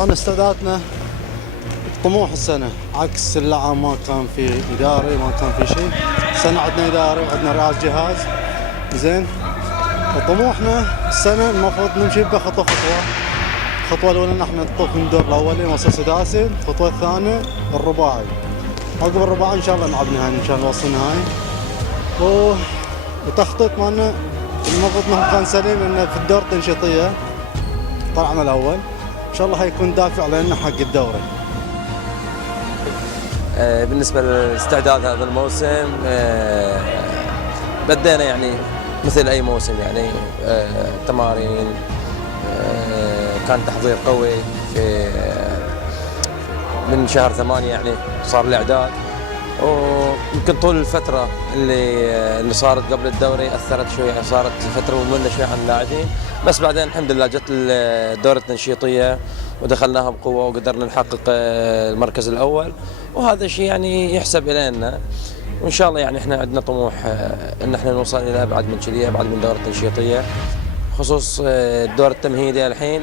طبعا استعدادنا طموح السنة عكس العام، ما كان في إداري، ما كان في شيء. السنة عندنا إداري وعندنا رئاس جهاز زين. وطموحنا السنة المفروض نمشي بخطوة خطوة. الخطوة الأولى نحن نطوف من الدور الأولي نوصل سداسي، الخطوة الثانية الرباعي، عقب الرباعي إن شاء الله نلعب نهائي، إن شاء الله نوصل نهائي. وتخطيط مالنا المفروض انه كان سليم، انه في الدور التنشيطية طلعنا الأول، إن شاء الله هيكون دافع لنا حق الدوري. بالنسبة لاستعداد هذا الموسم بدينا يعني مثل أي موسم، يعني تمارين، كان تحضير قوي في من شهر 8 يعني صار الإعداد. ويمكن طول الفترة اللي صارت قبل الدوري أثرت شوية، صارت فترة مملة شوية عن اللاعبين، بس بعدين الحمد لله جت الدورة التنشيطية ودخلناها بقوة وقدرنا نحقق المركز الأول، وهذا الشيء يعني يحسب إلينا، وإن شاء الله يعني إحنا عندنا طموح إن إحنا نوصل إلى أبعد من كذي، أبعد من الدورة التنشيطية. خصوص الدور التمهيدي الحين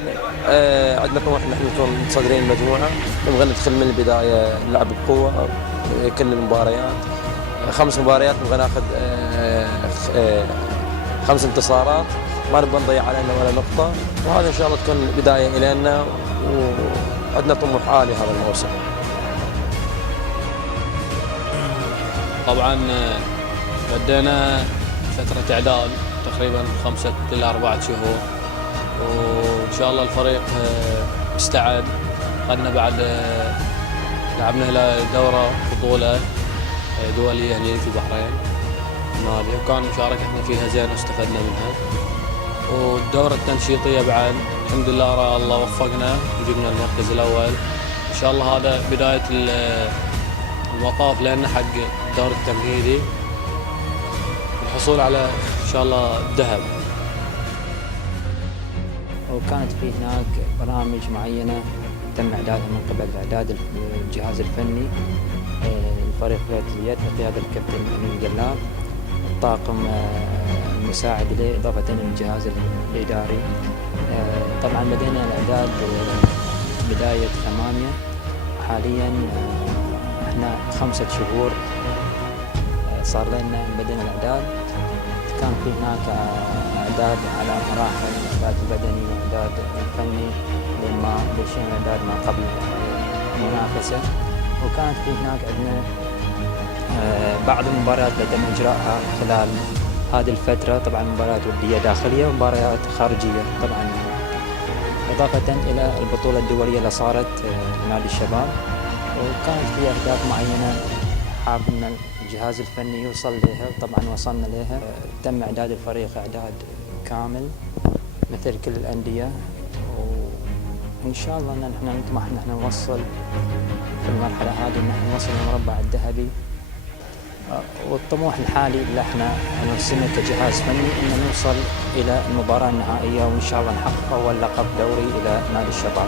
عندنا طموح إن إحنا نكون متصدرين المجموعة، نبغى ندخل من البداية نلعب بقوة كل المباريات، 5 مباريات نبغى ناخذ 5 انتصارات، ما نبغى نضيع علينا ولا نقطة، وهذا إن شاء الله تكون بداية إلينا، وعندنا طموح عالي هذا الموسم. طبعا بدينا فترة إعداد تقريبا 5 إلى 4 شهور، وإن شاء الله الفريق استعد. أخذنا بعد لعبنا إلى دورة بطولة دولية هنا في البحرين النادي، وكان مشاركتنا فيها زين واستفدنا منها. والدورة التنشيطية بعد الحمد لله الله وفقنا وجبنا المركز الأول. إن شاء الله هذا بداية المطاف لنا حق الدور التمهيدي، الحصول على إن شاء الله الذهب. وكانت في هناك برامج معينة تم إعدادها من قبل إعداد الجهاز الفني، الفريق كرة اليد بقيادة الكابتن أمين جلال، الطاقم المساعد له، إضافة للجهاز الإداري. طبعا بدينا الإعداد بداية 8، حاليا احنا 5 شهور صار لنا بدينا الإعداد. كان في هناك إعداد على مراحل، إعداد البدني وإعداد الفني لما بلشنا الإعداد ما قبل المنافسة. وكانت في هناك عندنا بعض المباريات اللي تم إجراءها خلال هذه الفترة، طبعا مباريات ودية داخلية ومباريات خارجية طبعا، إضافة إلى البطولة الدولية اللي صارت نادي الشباب. وكانت في أهداف معينة حاببنا الجهاز الفني يوصل لها، طبعا وصلنا لها. تم إعداد الفريق إعداد كامل مثل كل الأندية، وإن شاء الله أن نحن نطمح أن نحن نوصل في المرحلة هذه أن نحن نوصل للمربع الذهبي. والطموح الحالي اللي احنا نرسمه كجهاز فني أن نوصل إلى المباراة النهائية، وإن شاء الله نحقق أول لقب دوري إلى نادي الشباب.